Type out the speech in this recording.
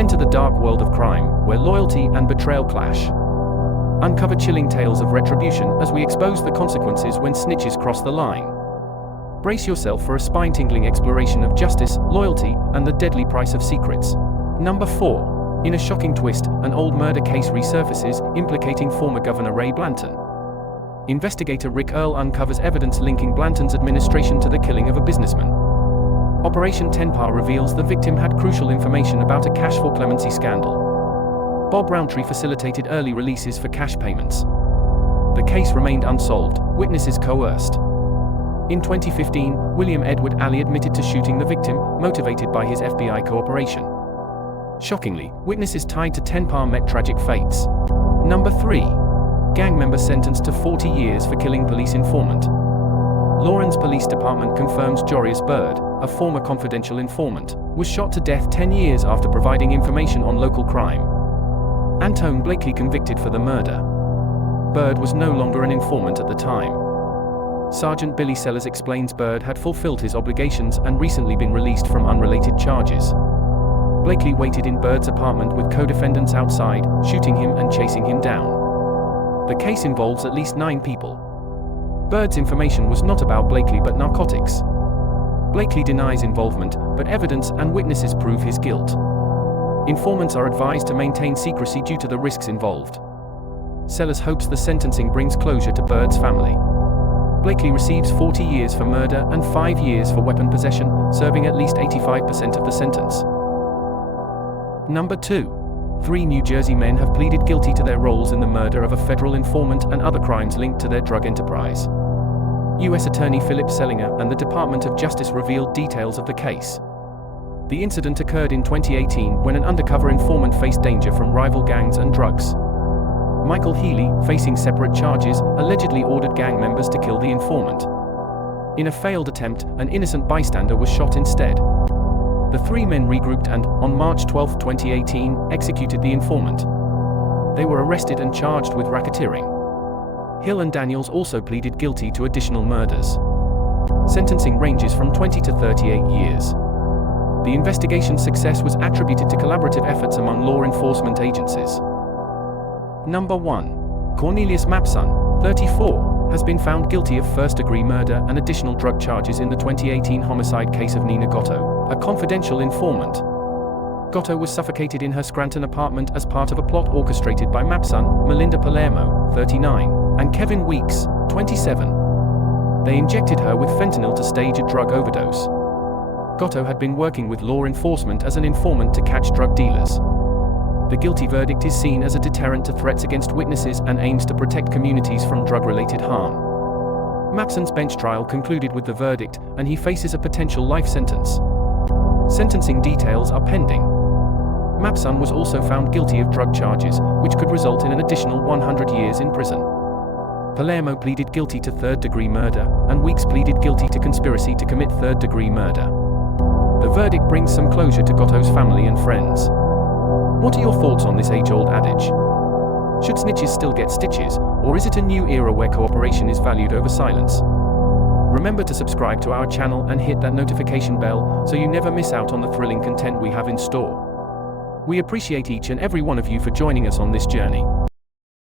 Enter the dark world of crime, where loyalty and betrayal clash. Uncover chilling tales of retribution as we expose the consequences when snitches cross the line. Brace yourself for a spine-tingling exploration of justice, loyalty, and the deadly price of secrets. Number 4. In a shocking twist, an old murder case resurfaces, implicating former Governor Ray Blanton. Investigator Rick Earl uncovers evidence linking Blanton's administration to the killing of a businessman. Operation Tenpa reveals the victim had crucial information about a cash for clemency scandal. Bob Roundtree facilitated early releases for cash payments. The case remained unsolved, witnesses coerced. In 2015, William Edward Alley admitted to shooting the victim, motivated by his FBI cooperation. Shockingly, witnesses tied to Tenpa met tragic fates. Number 3. Gang member sentenced to 40 years for killing police informant. Lawrence Police Department confirms Jorius Byrd, a former confidential informant, was shot to death 10 years after providing information on local crime. Antone Blakely convicted for the murder. Byrd was no longer an informant at the time. Sergeant Billy Sellers explains Byrd had fulfilled his obligations and recently been released from unrelated charges. Blakely waited in Byrd's apartment with co-defendants outside, shooting him and chasing him down. The case involves at least 9 people. Byrd's information was not about Blakely but narcotics. Blakely denies involvement, but evidence and witnesses prove his guilt. Informants are advised to maintain secrecy due to the risks involved. Sellers hopes the sentencing brings closure to Byrd's family. Blakely receives 40 years for murder and 5 years for weapon possession, serving at least 85% of the sentence. Number 2. 3 New Jersey men have pleaded guilty to their roles in the murder of a federal informant and other crimes linked to their drug enterprise. U.S. Attorney Philip Selinger and the Department of Justice revealed details of the case. The incident occurred in 2018 when an undercover informant faced danger from rival gangs and drugs. Michael Healy, facing separate charges, allegedly ordered gang members to kill the informant. In a failed attempt, an innocent bystander was shot instead. The 3 men regrouped and, on March 12, 2018, executed the informant. They were arrested and charged with racketeering. Hill and Daniels also pleaded guilty to additional murders. Sentencing ranges from 20 to 38 years. The investigation's success was attributed to collaborative efforts among law enforcement agencies. Number 1. Cornelius Mapson, 34, has been found guilty of first-degree murder and additional drug charges in the 2018 homicide case of Nina Gatto, a confidential informant. Gatto was suffocated in her Scranton apartment as part of a plot orchestrated by Mapson, Melinda Palermo, 39, and Kevin Weeks, 27. They injected her with fentanyl to stage a drug overdose. Gatto had been working with law enforcement as an informant to catch drug dealers. The guilty verdict is seen as a deterrent to threats against witnesses and aims to protect communities from drug-related harm. Mapson's bench trial concluded with the verdict, and he faces a potential life sentence. Sentencing details are pending. Mapson was also found guilty of drug charges, which could result in an additional 100 years in prison. Palermo pleaded guilty to third-degree murder, and Weeks pleaded guilty to conspiracy to commit third-degree murder. The verdict brings some closure to Gatto's family and friends. What are your thoughts on this age-old adage? Should snitches still get stitches, or is it a new era where cooperation is valued over silence? Remember to subscribe to our channel and hit that notification bell so you never miss out on the thrilling content we have in store. We appreciate each and every one of you for joining us on this journey.